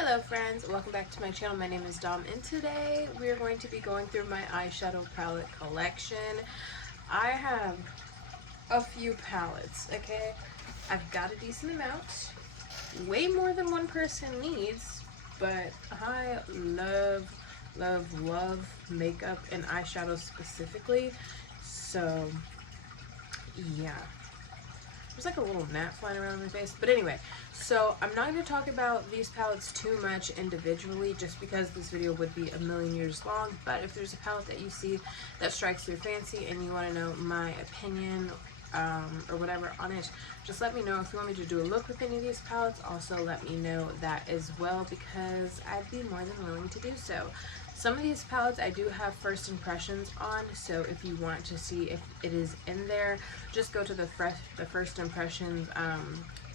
Hello friends, welcome back to my channel. My name is Dom and today we are going to be going through my eyeshadow palette collection. I have a few palettes, okay? I've got a decent amount, way more than one person needs, but I love makeup and eyeshadow specifically, so yeah. There's like a little gnat flying around my face. But anyway, so I'm not going to talk about these palettes too much individually just because this video would be a million years long. But if there's a palette that you see that strikes your fancy and you want to know my opinion or whatever on it, just let me know. If you want me to do a look with any of these palettes, also let me know that as well because I'd be more than willing to do so. Some of these palettes I do have first impressions on, so if you want to see if it is in there, just go to the first impressions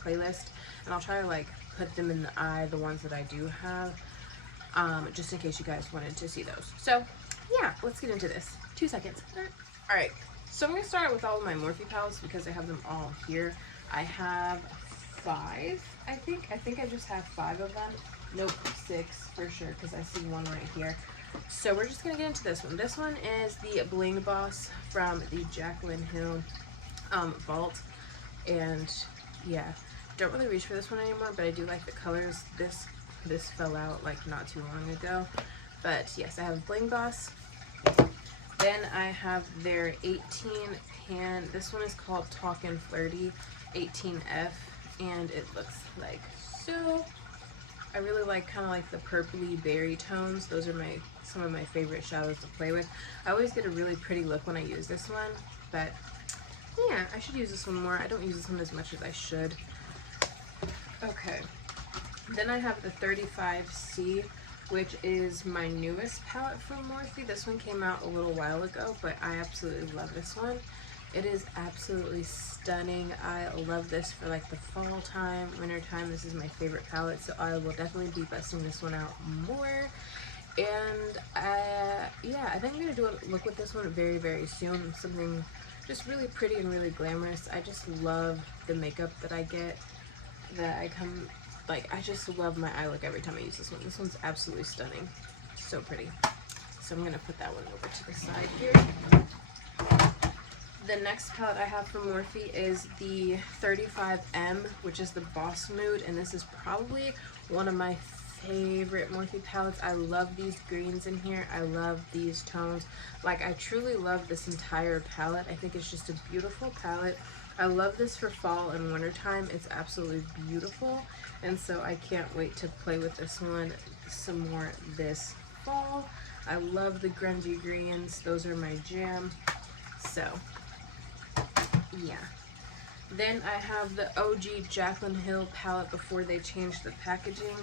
playlist, and I'll try to like put them in the eye, the ones that I do have, just in case you guys wanted to see those. So yeah, let's get into this. 2 seconds. Alright, so I'm going to start with all of my Morphe palettes because I have them all here. I have 5, I think I just have 5 of them. Nope, 6 for sure because I see one right here. So we're just going to get into this one. This one is the Bling Boss from the Jaclyn Hill Vault. And yeah, don't really reach for this one anymore, but I do like the colors. This fell out like not too long ago. But yes, I have Bling Boss. Then I have their 18 pan. This one is called Talkin' Flirty 18F, and it looks like so. I really like kind of like the purpley berry tones. Those are some of my favorite shadows to play with. I always get a really pretty look when I use this one, but yeah, I should use this one more. I don't use this one as much as I should. Okay, then I have the 35C, which is my newest palette from Morphe. This one came out a little while ago, but I absolutely love this one. It is absolutely stunning. I love this for like the fall time, winter time. This is my favorite palette, so I will definitely be busting this one out more. And yeah, I think I'm gonna do a look with this one very soon. Something just really pretty and really glamorous. I just love the makeup that I get. I just love my eye look every time I use this one. This one's absolutely stunning. So pretty. So I'm gonna put that one over to the side here. The next palette I have from Morphe is the 35M, which is the Boss Mood, and this is probably one of my favorite Morphe palettes. I love these greens in here. I love these tones. Like, I truly love this entire palette. I think it's just a beautiful palette. I love this for fall and winter time. It's absolutely beautiful, and so I can't wait to play with this one some more this fall. I love the grungy greens. Those are my jam. So yeah. Then I have the OG Jaclyn Hill palette before they changed the packaging.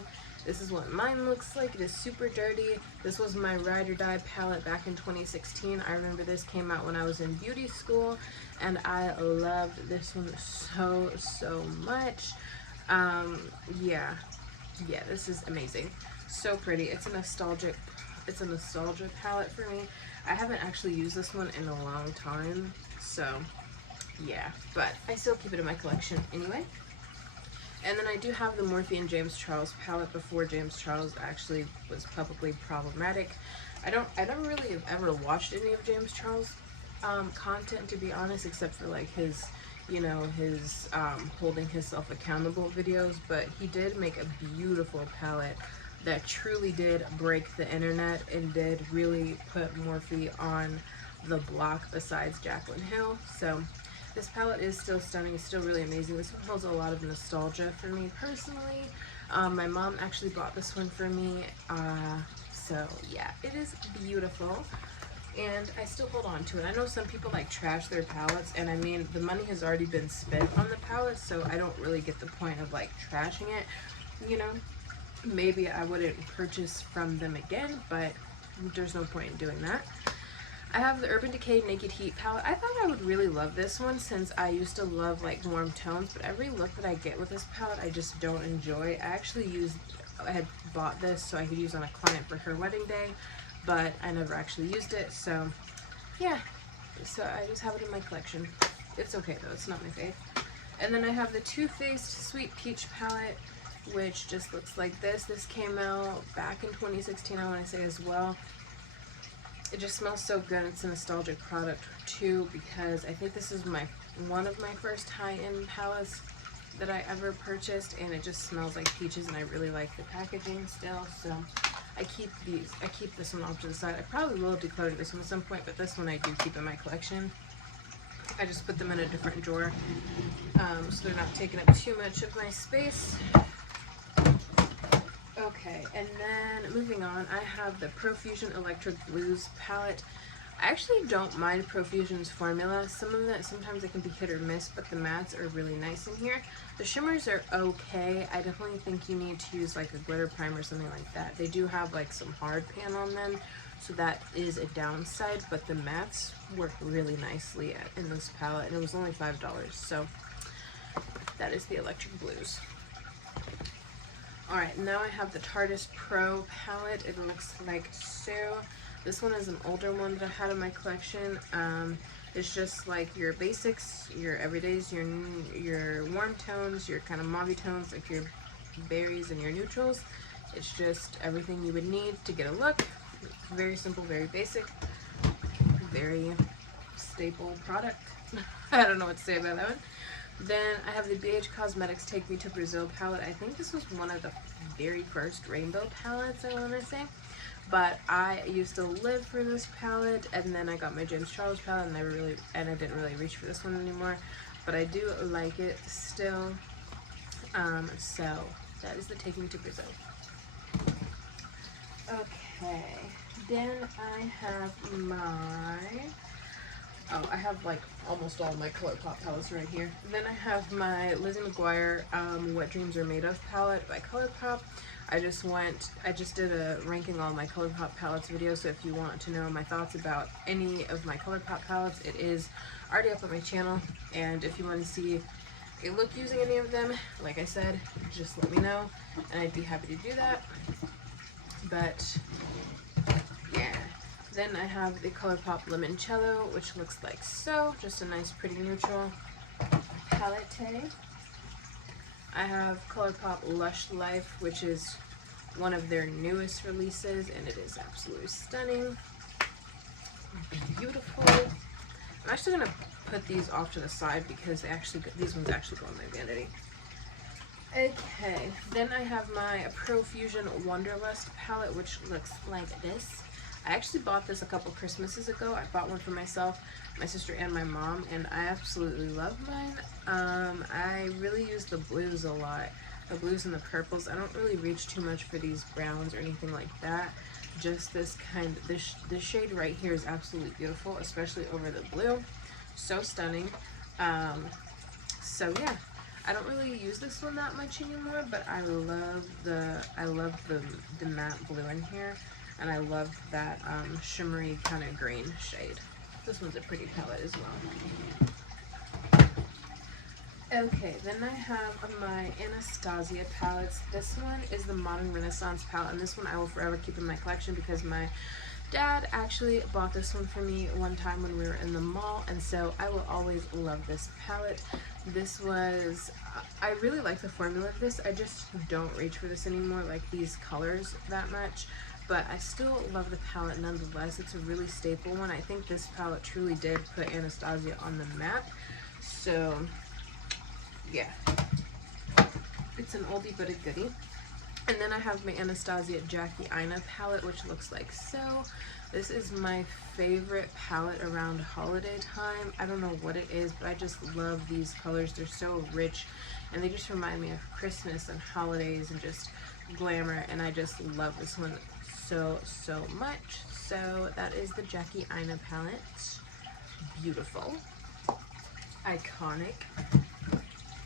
This is what mine looks like. It is super dirty. This was my Ride or Die palette back in 2016. I remember this came out when I was in beauty school, and I loved this one so much. Yeah, this is amazing. So pretty. It's a nostalgia palette for me. I haven't actually used this one in a long time, so yeah, but I still keep it in my collection anyway. And then I do have the Morphe and James Charles palette before James Charles actually was publicly problematic. I don't really have ever watched any of James Charles content, to be honest, except for like his, you know, his holding himself accountable videos, but he did make a beautiful palette that truly did break the internet and did really put Morphe on the block besides Jaclyn Hill. So this palette is still stunning. It's still really amazing. This one holds a lot of nostalgia for me personally. My mom actually bought this one for me. So yeah, it is beautiful. And I still hold on to it. I know some people like trash their palettes, and I mean, the money has already been spent on the palette, so I don't really get the point of like trashing it, you know. Maybe I wouldn't purchase from them again, but there's no point in doing that. I have the Urban Decay Naked Heat palette. I thought I would really love this one since I used to love like warm tones, but every look that I get with this palette I just don't enjoy. I had bought this so I could use on a client for her wedding day, but I never actually used it, so yeah. So I just have it in my collection. It's okay though, it's not my fave. And then I have the Too Faced Sweet Peach palette. which just looks like this. This came out back in 2016, I want to say as well. It just smells so good. It's a nostalgic product too, because I think this is one of my first high-end palettes that I ever purchased, and it just smells like peaches, and I really like the packaging still. So I keep this one off to the side. I probably will declutter this one at some point, but this one I do keep in my collection. I just put them in a different drawer, so they're not taking up too much of my space. Okay, and then moving on, I have the Profusion Electric Blues palette. I actually don't mind Profusion's formula. Sometimes it can be hit or miss, but the mattes are really nice in here. The shimmers are okay. I definitely think you need to use like a glitter primer or something like that. They do have like some hard pan on them, so that is a downside, but the mattes work really nicely in this palette, and it was only $5, so that is the Electric Blues. Alright, now I have the Tarteist Pro palette. It looks like so. This one is an older one that I had in my collection. It's just like your basics, your everydays, your warm tones, your kind of mauve tones, like your berries and your neutrals. It's just everything you would need to get a look. Very simple, very basic, very staple product. I don't know what to say about that one. Then I have the BH Cosmetics Take Me to Brazil palette. I think this was one of the very first rainbow palettes, I want to say. But I used to live for this palette, and then I got my James Charles palette, and I didn't really reach for this one anymore. But I do like it still. So that is the Take Me to Brazil. Okay, then I have I have like almost all my ColourPop palettes right here. Then I have my Lizzie McGuire What Dreams Are Made Of palette by ColourPop. I just did a ranking all my ColourPop palettes video, so if you want to know my thoughts about any of my ColourPop palettes, it is already up on my channel. And if you want to see a look using any of them, like I said, just let me know, and I'd be happy to do that. But yeah. Then I have the ColourPop Limoncello, which looks like so. Just a nice, pretty neutral palette. I have ColourPop Lush Life, which is one of their newest releases, and it is absolutely stunning. Beautiful. I'm actually going to put these off to the side because these ones actually go in my vanity. Okay, then I have my Profusion Wanderlust palette, which looks like this. I actually bought this a couple Christmases ago. I bought one for myself, my sister, and my mom, and I absolutely love mine. I really use the blues a lot, the blues and the purples. I don't really reach too much for these browns or anything like that. Just this shade right here is absolutely beautiful, especially over the blue. So stunning. So yeah, I don't really use this one that much anymore, but I love the matte blue in here. And I love that shimmery kind of green shade. This one's a pretty palette as well. Okay, then I have my Anastasia palettes. This one is the Modern Renaissance palette, and this one I will forever keep in my collection because my dad actually bought this one for me one time when we were in the mall, and so I will always love this palette. I really like the formula of this. I just don't reach for this anymore, like these colors, that much. But I still love the palette nonetheless. It's a really staple one. I think this palette truly did put Anastasia on the map. So, yeah. It's an oldie but a goodie. And then I have my Anastasia Jackie Aina palette, which looks like so. This is my favorite palette around holiday time. I don't know what it is, but I just love these colors. They're so rich, and they just remind me of Christmas and holidays and just glamour, and I just love this one so much. So that is the Jackie Aina palette. Beautiful, iconic.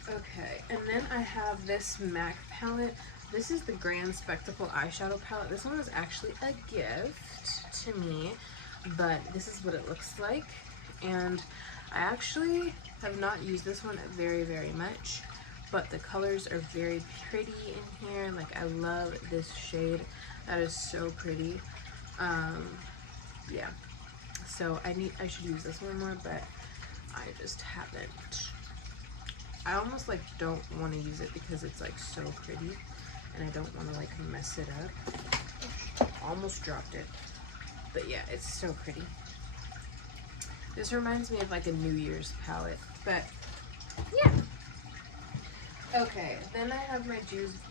Okay, and then I have this MAC palette. This is the Grand Spectacle eyeshadow palette. This one was actually a gift to me, but this is what it looks like. And I actually have not used this one very much, but the colors are very pretty in here. Like, I love this shade. That is so pretty. Yeah, so I should use this one more, but I just haven't. I almost like don't want to use it because it's like so pretty and I don't want to like mess it up. Almost dropped it. But yeah, it's so pretty. This reminds me of like a New Year's palette, but yeah. Okay, then I have my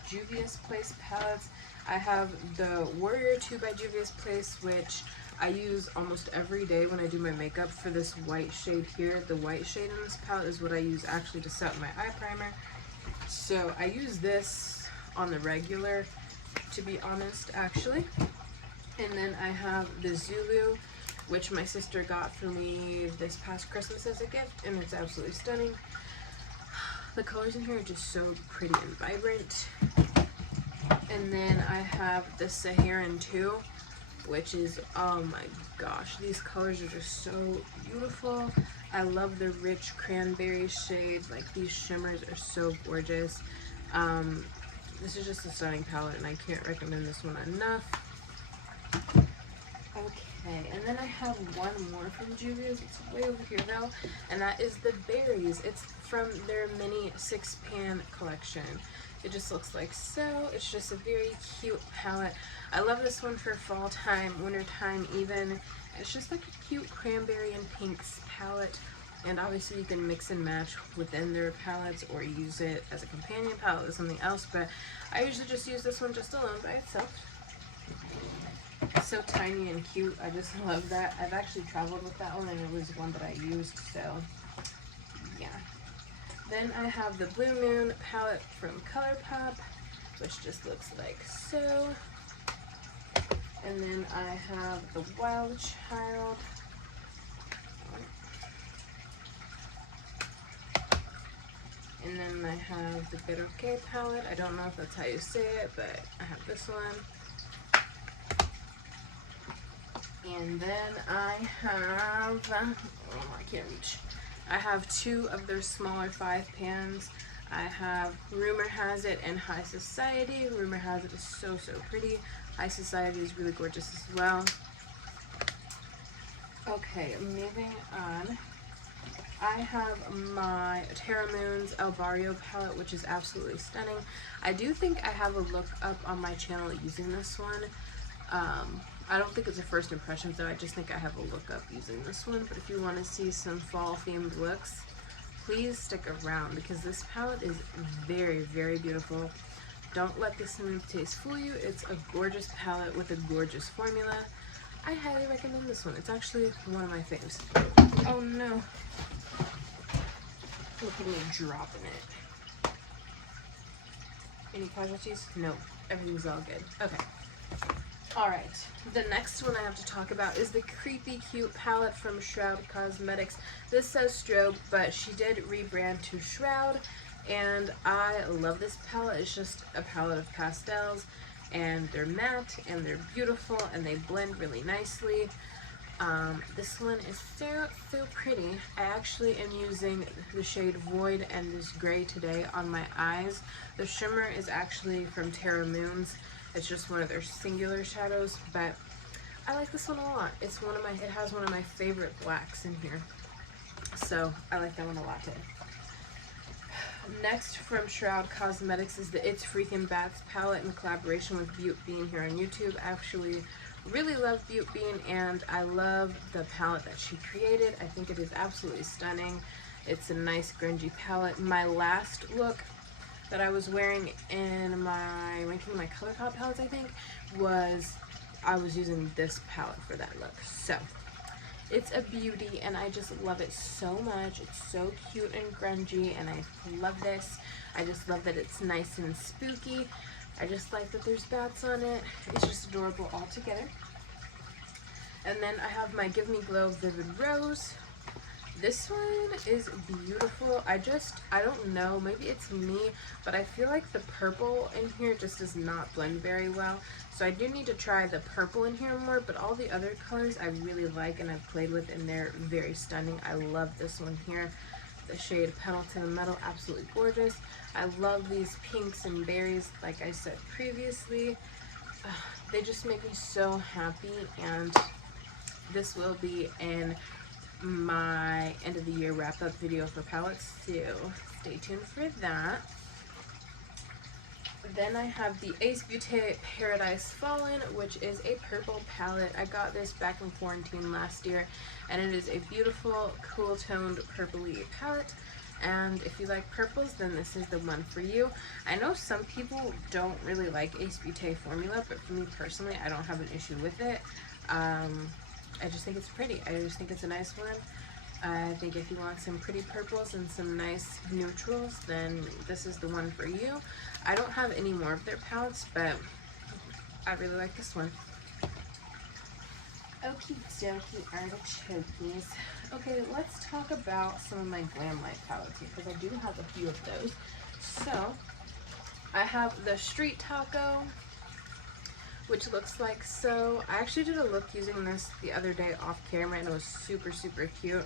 Juvia's Place palettes. I have the Warrior 2 by Juvia's Place, which I use almost every day when I do my makeup for this white shade here. The white shade in this palette is what I use actually to set my eye primer. So I use this on the regular, to be honest, actually. And then I have the Zulu, which my sister got for me this past Christmas as a gift, and it's absolutely stunning. The colors in here are just so pretty and vibrant. And then I have the Saharan 2, which is, oh my gosh, these colors are just so beautiful. I love the rich cranberry shade. Like, these shimmers are so gorgeous. This is just a stunning palette, and I can't recommend this one enough. Okay, and then I have one more from Juvia's. It's way over here though, and that is the Berries. It's from their mini 6-pan collection. It just looks like so. It's just a very cute palette. I love this one for fall time, winter time even. It's just like a cute cranberry and pinks palette, and obviously you can mix and match within their palettes or use it as a companion palette with something else, but I usually just use this one just alone by itself. It's so tiny and cute. I just love that. I've actually traveled with that one, and it was one that I used, so yeah. Then I have the Blue Moon palette from ColourPop, which just looks like so. And then I have the Wild Child. And then I have the Decay palette. I don't know if that's how you say it, but I have this one. And then I have, oh, I can't reach. I have two of their smaller 5-pans. I have Rumor Has It and High Society. Rumor Has It is so, so pretty. High Society is really gorgeous as well. Okay, moving on. I have my Terra Moon's El Barrio palette, which is absolutely stunning. I do think I have a look up on my channel using this one. I don't think it's a first impression, though. I just think I have a look up using this one. But if you want to see some fall themed looks, please stick around because this palette is very, very beautiful. Don't let the smooth taste fool you. It's a gorgeous palette with a gorgeous formula. I highly recommend this one. It's actually one of my faves. Oh no. Look at me dropping it. Any casualties? No. Everything's all good. Okay. Alright, the next one I have to talk about is the Creepy Cute palette from Shroud Cosmetics. This says Strobe, but she did rebrand to Shroud, and I love this palette. It's just a palette of pastels, and they're matte, and they're beautiful, and they blend really nicely. This one is so, so pretty. I actually am using the shade Void and this gray today on my eyes. The shimmer is actually from Terra Moon's. It's just one of their singular shadows, but I like this one a lot. It's one of my, it has one of my favorite blacks in here. So I like that one a lot too. Next from Shroud Cosmetics is the It's Freakin' Bats palette in collaboration with Butte Bean here on YouTube. I actually really love Butte Bean, and I love the palette that she created. I think it is absolutely stunning. It's a nice grungy palette. My last look that I was wearing in my ranking my ColourPop palettes, I think, was I was using this palette for that look. So it's a beauty, and I just love it so much. It's so cute and grungy, and I love this. I just love that it's nice and spooky. I just like that there's bats on it. It's just adorable altogether. And then I have my Give Me Glow Vivid Rose. This one is beautiful. I don't know, maybe it's me, but I feel like the purple in here just does not blend very well. So I do need to try the purple in here more, but all the other colors I really like and I've played with, and they're very stunning. I love this one here. The shade Pedal to the Metal, absolutely gorgeous. I love these pinks and berries, like I said previously. They just make me so happy, and this will be in my end of the year wrap up video for palettes, so stay tuned for that. Then I have the Ace Beauté Paradise Fallen, which is a purple palette. I got this back in quarantine last year, and it is a beautiful, cool toned purpley palette. And if you like purples, then this is the one for you. I know some people don't really like Ace Beauté formula, but for me personally, I don't have an issue with it. I just think it's pretty. I just think it's a nice one. I think if you want some pretty purples and some nice neutrals, then this is the one for you. I don't have any more of their palettes, but I really like this one. Okie dokie artichokes. Okay, let's talk about some of my Glamlight palettes here, because I do have a few of those. So, I have the Street Taco, which looks like so. I actually did a look using this the other day off camera, and it was super, super cute.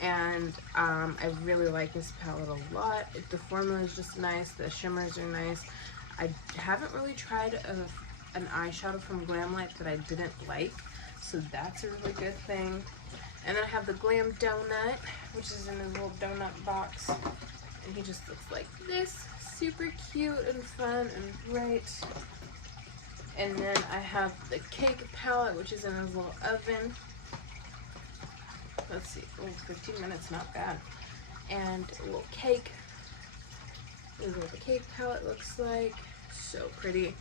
And I really like this palette a lot. The formula is just nice. The shimmers are nice. I haven't really tried an eyeshadow from Glamlight that I didn't like, so that's a really good thing. And then I have the Glam Donut, which is in a little donut box, and he just looks like this. Super cute and fun and bright. And then I have the Cake palette, which is in a little oven. Let's see, oh, 15 minutes, not bad. And a little cake. This is what the Cake palette looks like. So pretty.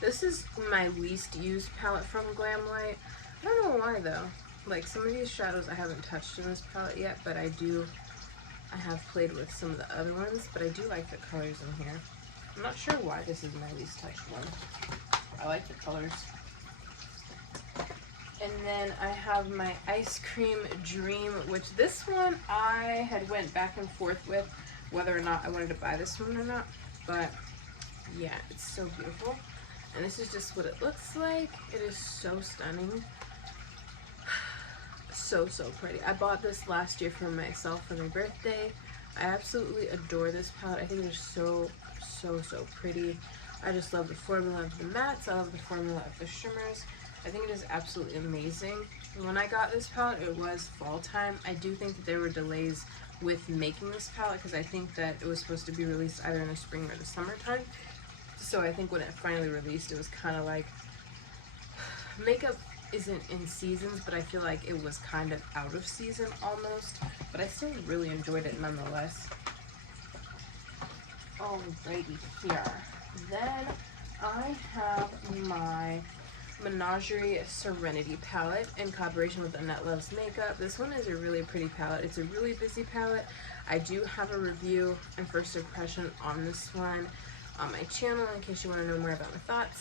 This is my least used palette from Glamlight. I don't know why though. Like, some of these shadows I haven't touched in this palette yet, but I have played with some of the other ones, but I do like the colors in here. I'm not sure why this is my least touched one. I like the colors. And then I have my Ice Cream Dream, which this one I had went back and forth with whether or not I wanted to buy this one or not. But yeah, it's so beautiful. And this is just what it looks like. It is so stunning. So, so pretty. I bought this last year for myself for my birthday. I absolutely adore this palette. I think it is so, so, so pretty. I just love the formula of the mattes. I love the formula of the shimmers. I think it is absolutely amazing. When I got this palette, it was fall time. I do think that there were delays with making this palette because I think that it was supposed to be released either in the spring or the summertime. So I think when it finally released, it was kind of like, makeup isn't in seasons, but I feel like it was kind of out of season almost. But I still really enjoyed it nonetheless. Alrighty here. Then I have my Menagerie Serenity palette in collaboration with Annette Loves Makeup. This one is a really pretty palette. It's a really busy palette. I do have a review and first impression on this one on my channel in case you want to know more about my thoughts.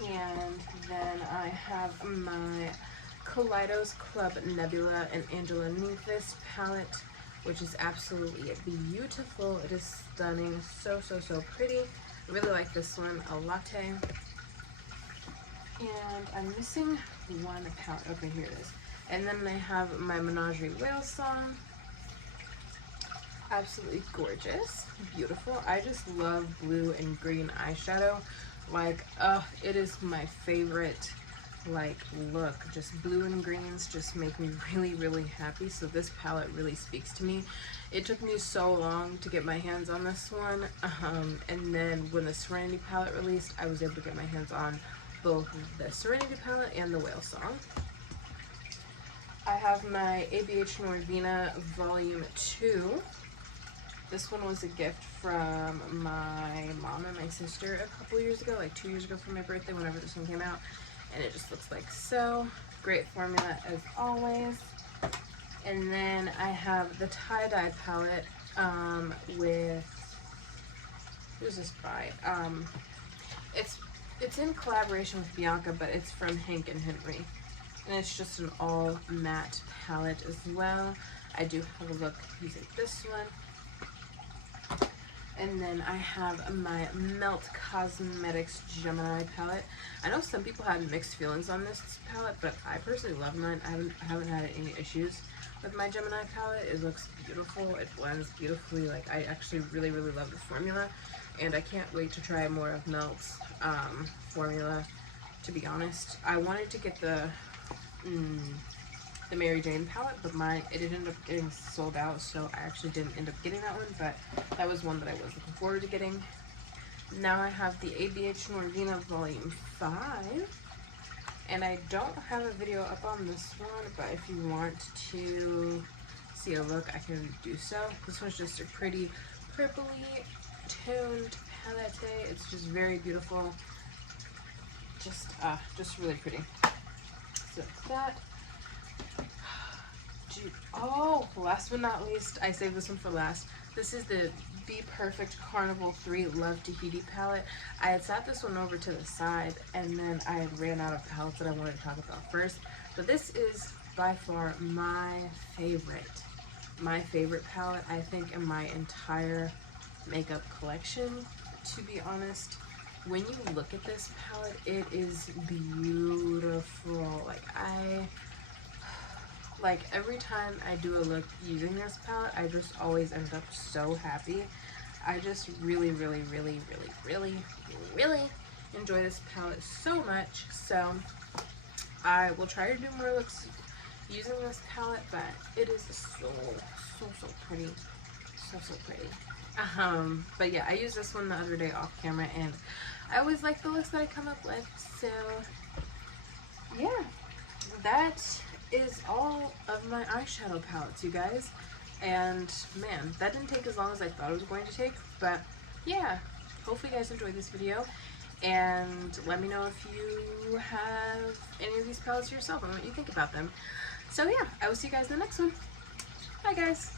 And then I have my Kaleidos Club Nebula and Angela Nymphes palette, which is absolutely beautiful. It is stunning. So, so, so pretty. I really like this one a lot. And I'm missing one palette. Okay, here it is. And then I have my Menagerie Whale Song. Absolutely gorgeous. Beautiful. I just love blue and green eyeshadow. Like, it is my favorite, like, look. Just blue and greens just make me really, really happy. So this palette really speaks to me. It took me so long to get my hands on this one. And then when the Serenity palette released, I was able to get my hands on both the Serenity palette and the Whale Song. I have my ABH Norvina Volume 2. This one was a gift from my mom and my sister a couple years ago, like 2 years ago for my birthday, whenever this one came out. And it just looks like so. Great formula as always. And then I have the tie-dye palette with, who's this by? It's in collaboration with Bianca, but it's from Hank and Henry. And it's just an all matte palette as well. I do have a look using this one. And then I have my Melt Cosmetics Gemini palette. I know some people had mixed feelings on this palette, but I personally love mine. I haven't had any issues with my Gemini palette. It looks beautiful. It blends beautifully. Like, I actually really, really love the formula. And I can't wait to try more of Melt's formula, to be honest. I wanted to get the the Mary Jane palette, but mine, it ended up getting sold out, so I actually didn't end up getting that one, but that was one that I was looking forward to getting. Now I have the ABH Norvina Volume 5, and I don't have a video up on this one, but if you want to see a look, I can do so. This one's just a pretty purpley toned palette. It's just very beautiful. Just really pretty. So that. Dude, oh, last but not least, I saved this one for last. This is the Be Perfect Carnival 3 Love Tahiti palette. I had sat this one over to the side, and then I had ran out of palettes that I wanted to talk about first. But this is by far my favorite palette, I think, in my entire makeup collection, to be honest. When you look at this palette, it is beautiful. Like every time I do a look using this palette, I just always end up so happy. I just really enjoy this palette so much. So I will try to do more looks using this palette, but it is so pretty. So pretty. But yeah, I used this one the other day off camera, and I always like the looks that I come up with. So yeah, that is all of my eyeshadow palettes, you guys. And man, that didn't take as long as I thought it was going to take, but yeah, hopefully you guys enjoyed this video, and let me know if you have any of these palettes yourself and what you think about them. So yeah, I will see you guys in the next one. Bye guys.